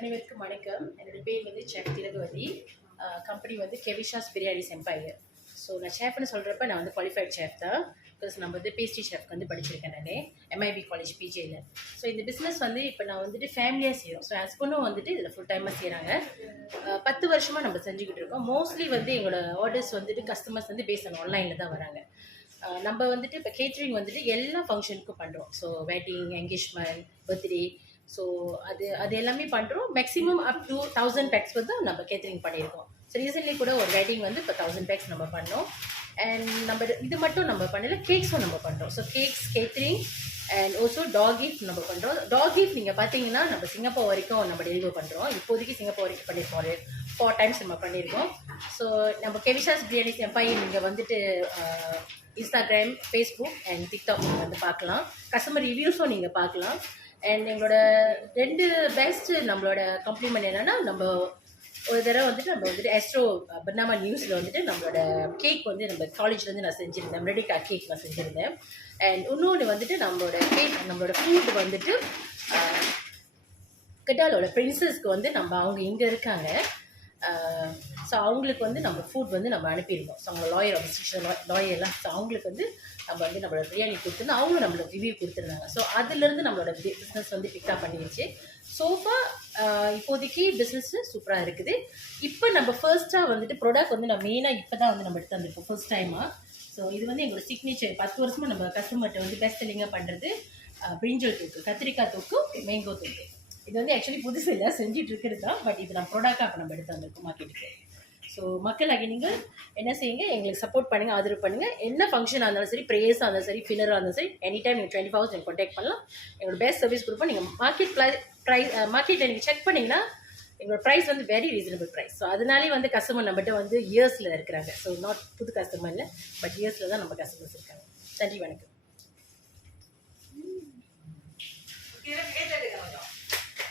அனைவருக்கும் வணக்கம். என்னோட பேர் வந்து செஃப் திலகவதி. கம்பெனி வந்து கெவிஷாஸ் பிரியாணிஸ் எம்பையர். ஸோ நான் ஷெஃப்னு சொல்கிறப்ப நான் வந்து குவாலிஃபைட் ஷெஃப் தான். ப்ளஸ் நம்ம வந்து பேஸ்ட்ரி ஷெஃப்க்கு வந்து படிச்சிருக்கேன் நான் எம்ஐபி காலேஜ் பிஜேயில். ஸோ இந்த பிஸ்னஸ் வந்து இப்போ நான் வந்துட்டு ஃபேமிலியாக செய்கிறோம். ஸோ ஹஸ்பண்டும் வந்துட்டு இதில் ஃபுல் டைமாக செய்கிறாங்க. 10 வருஷமாக நம்ம செஞ்சுக்கிட்டு இருக்கோம். மோஸ்ட்லி வந்து எங்களோட ஆர்டர்ஸ் வந்துட்டு கஸ்டமர்ஸ் வந்து பேஸ் ஆன் ஆன்லைனில் தான் வராங்க. நம்ம வந்துட்டு இப்போ கேட்ரிங் வந்துட்டு எல்லா ஃபங்க்ஷனுக்கும் பண்ணுறோம். So wedding, engagement, birthday, so அது எல்லாமே பண்ணுறோம். மேக்ஸிமம் அப் டு 1000 பேக்ஸ் வந்து நம்ம கேட்ரிங் பண்ணியிருக்கோம். ஸோ ரீசென்ட்லி கூட ஒரு வெட்டிங் வந்து இப்போ 1000 பேக்ஸ் நம்ம பண்ணோம். அண்ட் நம்ம இது மட்டும் நம்ம பண்ணல, கேக்ஸும் நம்ம பண்ணுறோம். So cakes, catering and also dog gift நம்ம பண்ணுறோம். டாக் கிஃப்ட் நீங்கள் பார்த்தீங்கன்னா நம்ம சிங்கப்பூர் வரைக்கும் நம்ம டெலிவரி பண்ணுறோம். இப்போதைக்கு சிங்கப்பூர் வரைக்கும் பண்ணியிருக்கோம். ஒரு 4 டைம்ஸ் நம்ம பண்ணியிருக்கோம். ஸோ நம்ம கெவிஷாஸ் பிரியாணிஸ் எம்பையர் நீங்கள் வந்துட்டு இன்ஸ்டாகிராம், ஃபேஸ்புக் அண்ட் டிக்டாக் நீங்கள் வந்து பார்க்கலாம். கஸ்டமர் ரிவ்யூஸும் நீங்கள் பார்க்கலாம். அண்ட் எங்களோட 2 பெஸ்ட் நம்மளோட காம்ப்ளிமெண்ட் என்னென்னா, நம்ம ஒரு தடவை வந்துட்டு நம்ம வந்துட்டு ஆஸ்ட்ரோ பர்னாமா நியூஸில் வந்துட்டு நம்மளோட கேக் வந்து நம்ம காலேஜ்லேருந்து நான் செஞ்சுருந்தேன். ரெடி கேக் நான் செஞ்சுருந்தேன். அண்ட் இன்னொன்று வந்துட்டு நம்மளோட ஃபுட் வந்துட்டு கெட்டாலோட பிரின்சஸ்க்கு வந்து அவங்க இங்கே இருக்காங்க. ஸோ அவங்களுக்கு வந்து நம்ம ஃபுட் வந்து நம்ம அனுப்பியிருந்தோம். ஸோ அவங்க லாயர்லாம் ஸோ அவங்களுக்கு வந்து நம்ம வந்து நம்மளோட பிரியாணி கொடுத்துருந்தோம். அவங்களும் நம்மளுக்கு ரிவ்யூ கொடுத்துருந்தாங்க. ஸோ அதுலேருந்து நம்மளோட பிஸ்னஸ் வந்து பிக்கப் பண்ணிடுச்சு. சோஃபா இப்போதைக்கு பிஸ்னஸ் சூப்பராக இருக்குது. இப்போ நம்ம ஃபர்ஸ்ட்டாக வந்துட்டு ப்ராடக்ட் வந்து நம்ம மெயினாக இப்போ தான் வந்து நம்ம எடுத்து வந்திருக்கோம் ஃபர்ஸ்ட் டைமாக. ஸோ இது வந்து எங்களோட சிக்னேச்சர் 10 வருஷமாக நம்ம கஸ்டமர்கிட்ட வந்து பெஸ்ட் செல்லிங்காக பண்ணுறது பிரிஞ்சல் தூக்கு, கத்திரிக்காய் தூக்கு, மேங்கோ தூக்கு. இது வந்து ஆக்சுவலி புதுசு இல்லை, செஞ்சுட்டு இருக்கிறது தான். பட் இது நம்ம ப்ராடக்டாக அப்போ நம்ம எடுத்து வந்திருக்கோம் மார்க்கெட்டுக்கு. ஸோ மக்களாகி நீங்கள் என்ன செய்யுங்க, எங்களுக்கு சப்போர்ட் பண்ணுங்கள், ஆதரவு பண்ணுங்கள். என்ன ஃபங்க்ஷனாக இருந்தாலும் சரி, ப்ரேயர்ஸாக இருந்தாலும் சரி, ஃபினராக இருந்தாலும் சரி, எனி டைம் நீங்கள் 24 hours நீங்கள் கான்டாக்ட் பண்ணலாம். எங்களோட பெஸ்ட் சர்வீஸ் கொடுப்போம். நீங்கள் மார்க்கெட்டில் நீங்கள் செக் பண்ணிங்கன்னா எங்களோட ப்ரைஸ் வந்து வெரி ரீசனபிள் ப்ரைஸ். ஸோ அதனாலே வந்து கஸ்டமர் நம்மகிட்ட வந்து இயர்ஸில் இருக்கிறாங்க. ஸோ நாட் புது கஸ்டமர் இல்லை, பட் இயர்ஸில் தான் நம்ம கஸ்டமர்ஸ் இருக்காங்க. நன்றி, வணக்கம்.